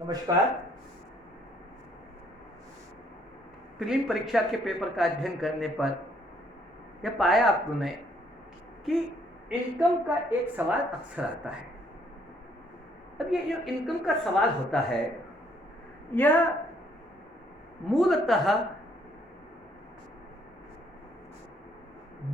नमस्कार। प्रीलिम परीक्षा के पेपर का अध्ययन करने पर यह पाया आप लोगों ने कि इनकम का एक सवाल अक्सर आता है। अब ये जो इनकम का सवाल होता है यह मूलतः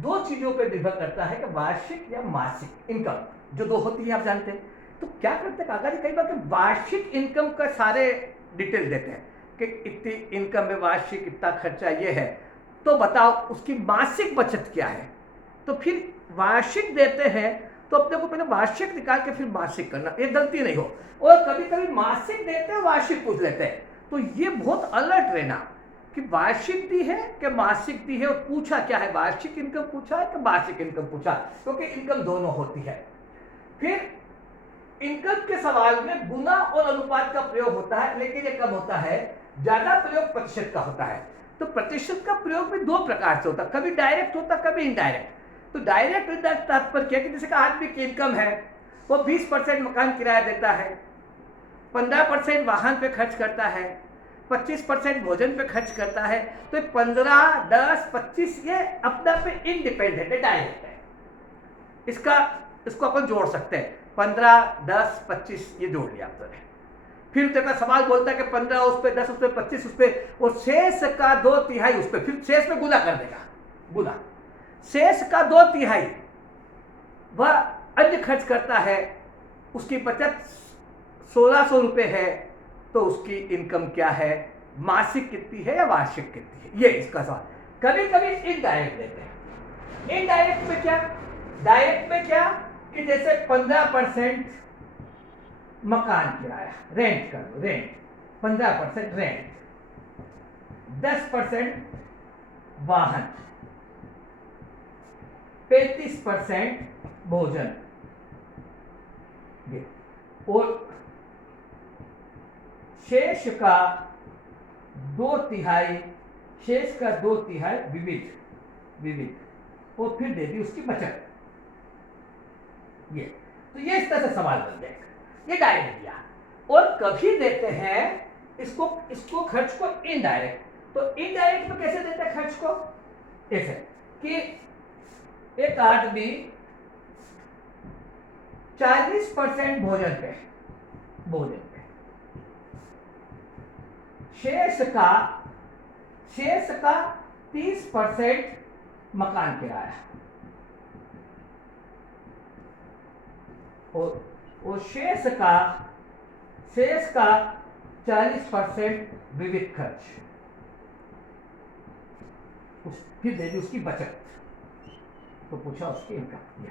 दो चीजों पर निर्भर करता है कि वार्षिक या मासिक इनकम जो दो होती है आप जानते हैं। तो क्या करते हैं काका जी कई बार वार्षिक इनकम का सारे डिटेल देते हैं कि इतनी इनकम में वार्षिक इतना खर्चा ये है, तो बताओ उसकी मासिक बचत क्या है। तो फिर वार्षिक देते हैं तो अपने को पहले वार्षिक निकाल के फिर मासिक करना, ये गलती नहीं हो। और कभी कभी मासिक देते हैं वार्षिक पूछ लेते हैं, तो ये बहुत अलर्ट रहना कि वार्षिक दी है कि मासिक दी है, और पूछा क्या है, वार्षिक इनकम पूछा है कि मासिक इनकम पूछा, क्योंकि इनकम दोनों होती है। फिर इनकम के सवाल में गुना और अनुपात का प्रयोग होता है, लेकिन ये कब होता है, ज्यादा प्रयोग प्रतिशत का होता है। तो प्रतिशत का प्रयोग भी दो प्रकार से होता है, कभी डायरेक्ट होता कभी इनडायरेक्ट। तो डायरेक्ट तात्पर्य क्या कि जैसे आदमी की इनकम है वो 20% मकान किराया देता है, 15% वाहन पे खर्च करता है, 25% भोजन पे खर्च करता है, तो 15, 10, 25 ये अपना पे इंडिपेंडेंट है, डायरेक्ट है। इसको अपन जोड़ सकते हैं, 15, 10, 25 ये जोड़ लिया आपने। फिर तेरा सवाल बोलता है कि 15 उस पे, 10 उस पे, 25 उस पे, और शेष का 2/3 उस पे, फिर शेष में गुना कर देगा, गुना शेष का 2/3 वह अन्य खर्च करता है, उसकी बचत 1600 रुपए है, तो उसकी इनकम क्या है, मासिक कितनी है या वार्षिक कितनी है, ये इसका सवाल। कभी कभी इनडायरेक्ट देते हैं। इनडायरेक्ट में क्या, डायरेक्ट में क्या कि जैसे 15% मकान किराया रेंट कर दो, रेंट 15% रेंट, 10% वाहन, 35% भोजन, और शेष का 2/3, शेष का 2/3 विविध, और फिर दे दी उसकी बचत। ये तो ये इस तरह से सवाल बन जाएगा, ये डायरेक्ट दिया। और कभी देते हैं इसको खर्च को इनडायरेक्ट। तो इनडायरेक्ट में कैसे देते हैं खर्च को, ऐसे कि एक आदमी 40% भोजन पे, शेष का 30% मकान किराया, और शेष का 40% विविध खर्च, फिर दे दी उसकी बचत। तो पूछा उसकी इनकम,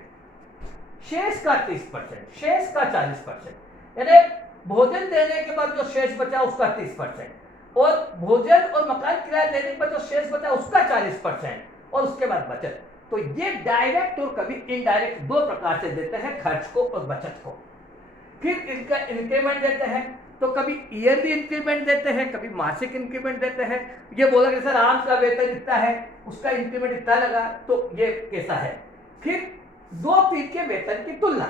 शेष का 30%, शेष का 40%, यानी भोजन देने के बाद जो शेष बचा उसका 30%, और भोजन और मकान किराया देने के बाद जो शेष बचा उसका 40%, और उसके बाद बचत। तो ये डायरेक्ट और कभी इनडायरेक्ट दो प्रकार से देते हैं खर्च को और बचत को। फिर इनका इंक्रीमेंट देते हैं, तो कभी ईयरली इंक्रीमेंट देते हैं, कभी मासिक इंक्रीमेंट देते हैं। ये बोला कि सर राम का वेतन इतना है, उसका इंक्रीमेंट इतना लगा, तो ये कैसा है। फिर 2-3 के वेतन की तुलना,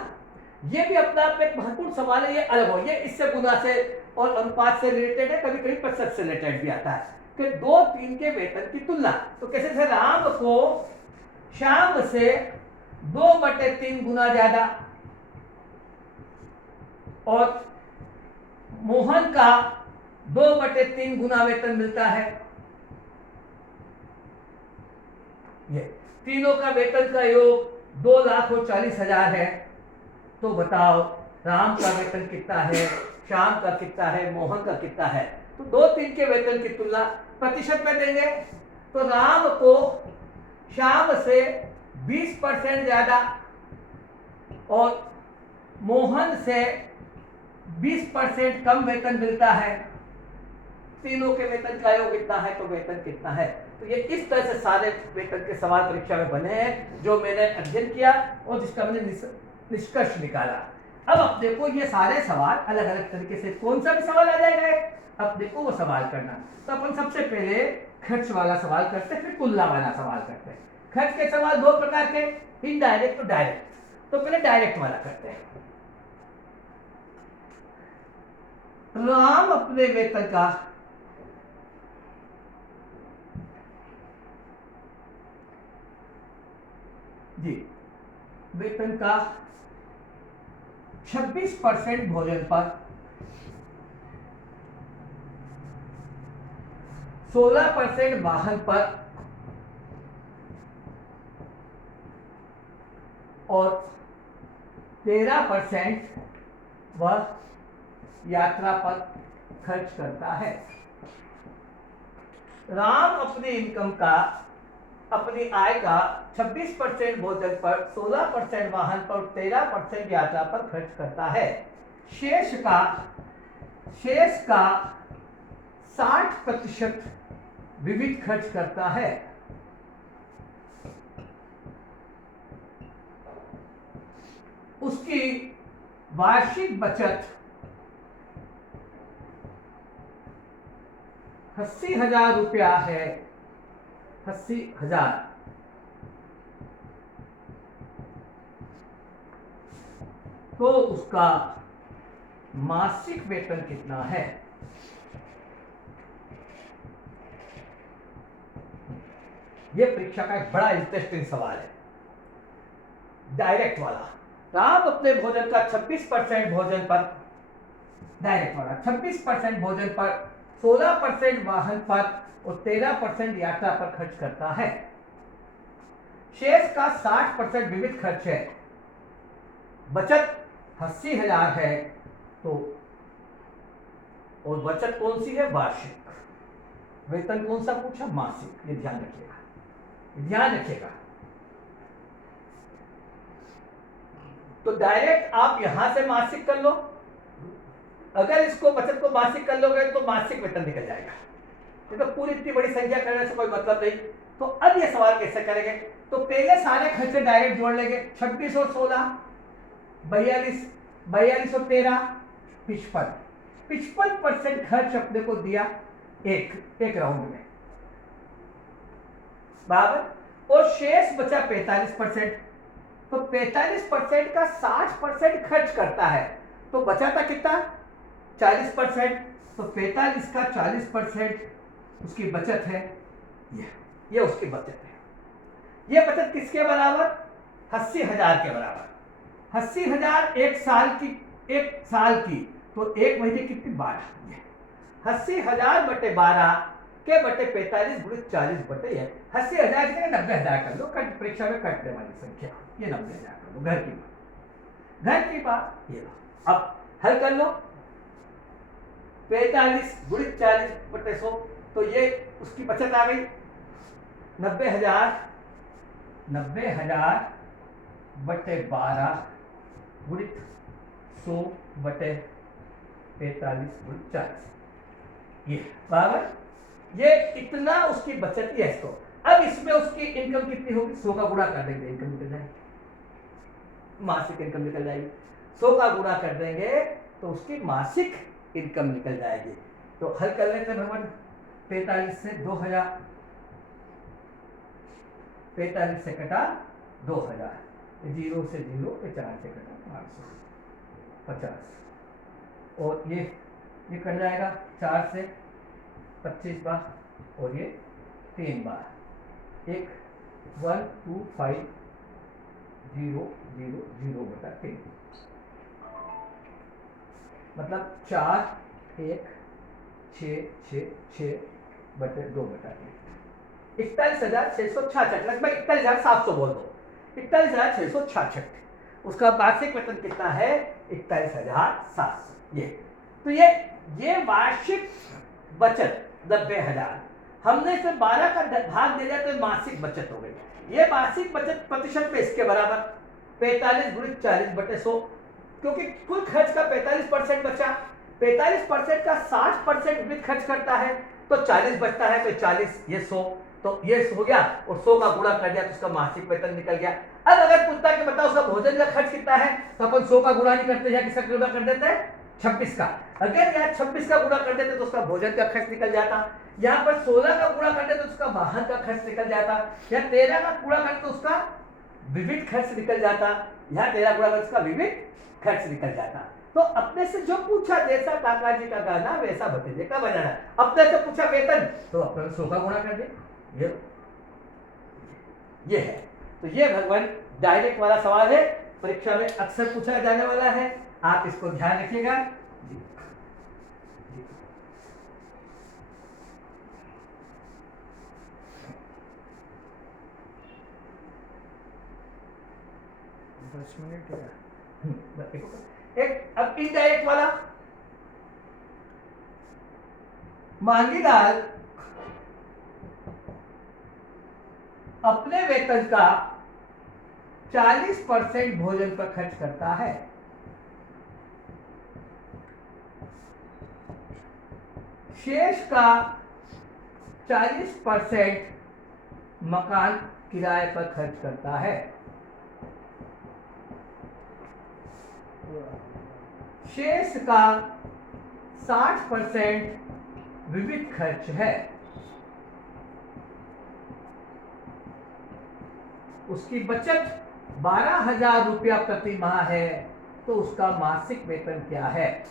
ये भी अपना आप एक महत्वपूर्ण सवाल है, ये अलग हो, ये इससे गुना से और अनुपात से रिलेटेड है, कभी कभी प्रतिशत से रिलेटेड भी आता है कि 2-3 के वेतन की तुलना। तो कैसे थे, राम को शाम से 2/3 गुना ज्यादा, और मोहन का 2/3 गुना वेतन मिलता है। ये तीनों का वेतन का योग 2,40,000 है। तो बताओ राम का वेतन कितना है, श्याम का कितना है, मोहन का कितना है। तो 2-3 के वेतन की तुलना प्रतिशत में देंगे, तो राम को श्याम से 20% ज्यादा और मोहन से 20% कम वेतन मिलता है। तीनों के वेतन का योग कितना है, तो वेतन कितना है। तो ये इस तरह से सारे वेतन के सवाल परीक्षा में बने हैं, जो मैंने अध्ययन किया और जिसका मैंने निष्कर्ष निकाला। अब आप देखो ये सारे सवाल अलग अलग तरीके से, कौन सा भी सवाल आ जाएगा, अब देखो वो सवाल करना। तो अपन सबसे पहले खर्च वाला सवाल करते हैं, फिर तुलना वाला सवाल करते हैं। खर्च के सवाल दो प्रकार के, इनडायरेक्ट और डायरेक्ट। तो तो तो ' ' ' ' ' ' ' तो पहले डायरेक्ट वाला करते हैं। राम अपने वेतन का जी वेतन का 26% भोजन पर, 16% वाहन पर और 13% वह यात्रा पर खर्च करता है। राम अपनी इनकम का, अपनी आय का 26% भोजन पर, 16% वाहन पर और 13% यात्रा पर खर्च करता है। शेष का 60% विविध खर्च करता है। उसकी वार्षिक बचत 80,000 रुपया है। 80,000। तो उसका मासिक वेतन कितना है? यह परीक्षा का एक बड़ा इंटरेस्टिंग सवाल है, डायरेक्ट वाला। राम अपने भोजन का 26% भोजन पर, डायरेक्ट वाला 26% भोजन पर, 16% वाहन पर और 13% यात्रा पर खर्च करता है। शेष का 60% विविध खर्च है। बचत 80,000 है। तो और बचत कौन सी है? वार्षिक। वेतन कौन सा पूछा? मासिक। ये ध्यान रखिएगा, ध्यान रखिएगा। तो डायरेक्ट आप यहां से मासिक कर लो। अगर इसको बचत को मासिक कर लोगे तो मासिक वेतन निकल जाएगा। ये तो पूरी इतनी बड़ी संख्या करने से कोई मतलब नहीं। तो अब ये सवाल कैसे करेंगे? तो पहले सारे खर्चे डायरेक्ट जोड़ लेंगे। 26 और 16, 42 और 13, 55। 55% खर्च अपने को दिया एक राउंड में, बराबर। और शेष बचा 45%। तो 45% का 60% खर्च करता है। तो बचा था कितना? 40%। तो 45 का 40% उसकी बचत है। ये उसकी बचत है। ये बचत किसके बराबर? 80,000 के बराबर। 80,000 एक साल की। तो एक महीने कितनी? 12। 80,000 बटे 12 के बटे 45 गुणे 40 बटे 80,000 की 90,000 कर लो। परीक्षा में कटने वाली संख्या ये 90,000 कर लो। घर की बात ये लो। अब हल कर लो। 45 गुणित 40 बटे 100, तो ये उसकी बचत आ गई 90,000 बटे 12 गुणित 100 बटे 45 गुणित 40। ये बराबर, ये इतना उसकी बचत ही है। इसको अब इसमें उसकी इनकम कितनी होगी? 100 का गुणा कर देंगे, इनकम निकल जाएगी, मासिक इनकम निकल जाएगी। 100 का गुणा कर देंगे तो उसकी मासिक इनकम निकल जाएगी। तो हल कर लेते हैं भगवान। 45 से 2000, 45 से कटा 2000, 0 से 0 पे 4 से कटा 550। और ये कट जाएगा 4 से 25 बार और ये 3 बार। 1 1 2 5 0 0 0 बटा 3, मतलब 4 1 6 6 6 बटे 2 बटा 3। 41,666, लगभग 41,700 बोल दो। 41,666 उसका वार्षिक वेतन कितना है? 41,700। ये तो ये वार्षिक बचत 90,000। हमने इसे 12 का भाग दे दिया तो मासिक बचत हो गई। ये मासिक बचत प्रतिशत पे इसके बराबर 45 गुणित 40 बटे 100, क्योंकि कुल खर्च का 45% बचा। 45% का 60% विविध खर्च करता है तो 40 बचता है। तो 40 ये 100, तो ये हो गया और 100 का गुणा कर दिया तो उसका मासिक वेतन निकल गया। अब अगर पूछता है कि बताओ उसका भोजन का खर्च कितना है, तो अपन 100 का गुणा नहीं करते हैं, किसका गुणा कर देते हैं? 26 का। अगर यहाँ 26 का गुणा कर देते तो उसका भोजन का खर्च निकल जाता। यहाँ पर 16 का गुणा करते तो उसका वाहन का खर्च निकल जाता। यहाँ 13 का गुणा करते तो उसका विविध खर्च निकल जाता। यहाँ 13 गुणा करते उसका विविध खर्च निकल जाता। तो अपने से जो पूछा, जैसा काका जी का गाना वैसा भतीजे का बजाना। अपने से पूछा वेतन, तो अपने 100 का गुणा कर दे। ये है। तो ये भगवान डायरेक्ट वाला सवाल है, परीक्षा में अक्सर पूछा जाने वाला है, आप इसको ध्यान रखिएगा। जी। 10 मिनट एक अब इनडायरेक्ट वाला, मांगीलाल अपने वेतन का 40% भोजन पर खर्च करता है। शेष का 40% मकान किराए पर खर्च करता है। शेष का 60% विविध खर्च है। उसकी बचत 12,000 रुपया प्रति माह है, तो उसका मासिक वेतन क्या है?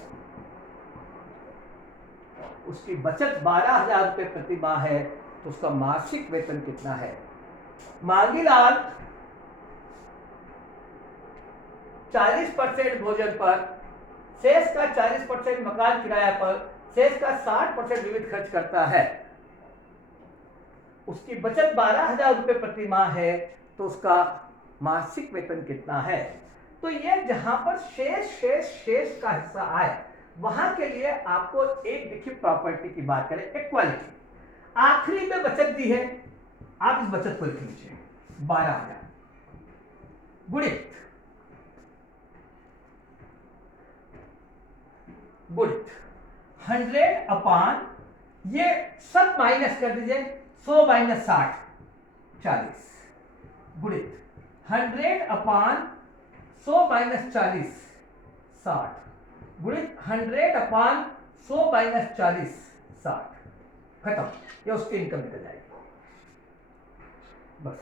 उसकी बचत 12,000 रुपये प्रति माह है, तो उसका मासिक वेतन कितना है? मांगीलाल 40% भोजन पर, शेष का 40% मकान किराया पर, शेष का 60% विविध खर्च करता है। उसकी बचत 12,000 रुपये प्रति माह है, तो उसका मासिक वेतन कितना है? तो ये जहां पर शेष का हिस्सा आए, वहां के लिए आपको एक देखिए प्रॉपर्टी की बात करें, इक्वालिटी। आखिरी में बचत दी है, आप इस बचत को लिख लीजिए 12,000 गुणित 100 अपान, ये सब माइनस कर दीजिए, 100 माइनस 60 40 गुणित 100 अपान 100 माइनस 40 60 गुणित 100 अपान 100 माइनस 40 60, खत्म। ये उसकी इनकम निकल जाएगी। बस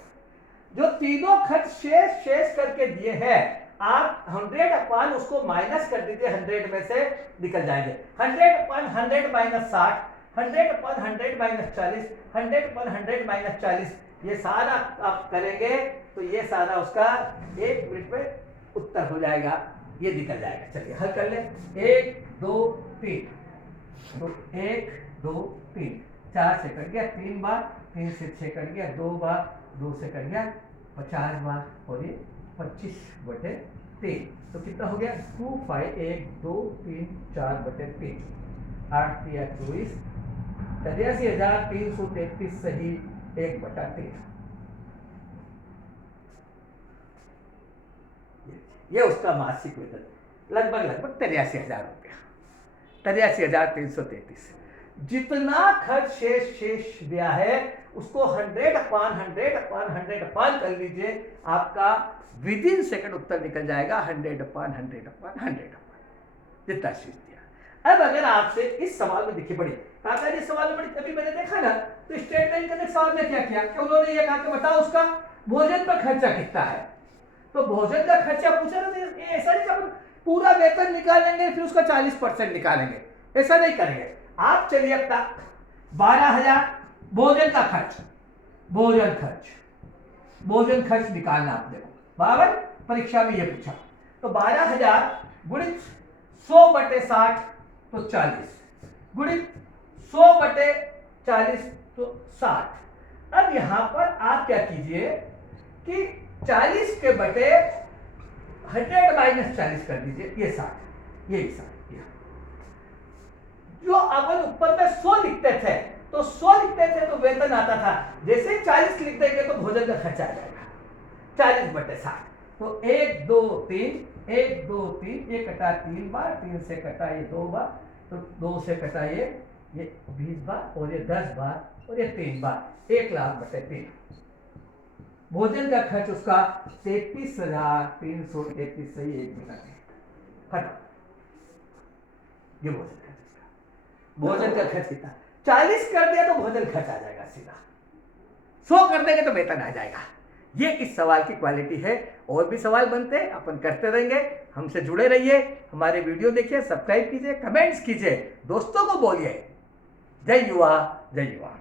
जो तीनों खर्च शेष करके दिए हैं, आप 100 अपान उसको माइनस कर दीजिए, 100 में से निकल जाएंगे। 100 अपान 100 माइनस 60, 100 अपान 100 माइनस 40, 100 अपान 100 माइनस 40, ये सारा आप करेंगे तो ये सारा उसका 1 मिनट में उत्तर हो जाएगा, ये निकल जाएगा। चलिए हल कर ले। 1 2 3, तो 1 2 3, 4 से कट गया 3 बार, 3 से 6 कट गया 2 बार, 2 से कट गया 50 बार, और ये 25/3, तो कितना हो गया? 2 5 1 2 3 4/3, 8 3 24, 83,333 सही 1/3। ये उसका मासिक वेतन लगभग 83,000 रुपया, 83,333। जितना खर्च शेष दिया है उसको 100 अपान 100 अपान 100 अपान कर लीजिए, आपका विद इन सेकंड उत्तर निकल जाएगा 100 अपान 100 अपान 100 अपान, जितना शेष दिया। अब अगर आपसे इस सवाल में देखिए, बड़ी काका जी सवाल में बड़ी तभी मैंने देखा ना, तो स्टेट बैंक के सवाल में क्या किया कि उन्होंने ये कहा कि बताओ उसका भोजन पर खर्चा कितना है। तो भोजन का खर्चा पूछा ना, ऐसा नहीं कि पूरा वेतन निकालेंगे फिर उसका 40% निकालेंगे, ऐसा नहीं करेंगे। आप चलिए अब तक 12,000 भोजन का खर्च, भोजन खर्च निकालना आप देखो, बराबर परीक्षा में ये पूछा। तो 12,000 गुणित 100/60 तो 40, गुणित 100/40 तो 60। अब यहां पर आप क्या कीजिए कि 40 के बटे 100 माइनस 40 कर दीजिए, ये 60, ये 60। जो अपन ऊपर में 100 लिखते थे, तो 100 लिखते थे तो वेतन आता था, जैसे 40 लिख देंगे तो भोजन का खर्चा आ जाएगा 40/60। तो 1 2 3, 1 2 3, ये कटा 3 बार, 3 से कटा ये 2 बार, तो 2 से कटा ये 20 बार, और ये 10 बार, और ये 3 बार, 1,00,000/3। भोजन का खर्च उसका 33,333 सही 1 मिनट में खत्म। ये भोजन का खर्च कितना? 40 कर दिया तो भोजन खर्च आ जाएगा सीधा, 100 कर देंगे तो वेतन आ जाएगा। ये इस सवाल की क्वालिटी है। और भी सवाल बनते हैं, अपन करते रहेंगे। हमसे जुड़े रहिए, हमारे वीडियो देखिए, सब्सक्राइब कीजिए, कमेंट्स कीजिए, दोस्तों को बोलिए। जय युवा, जय युवा।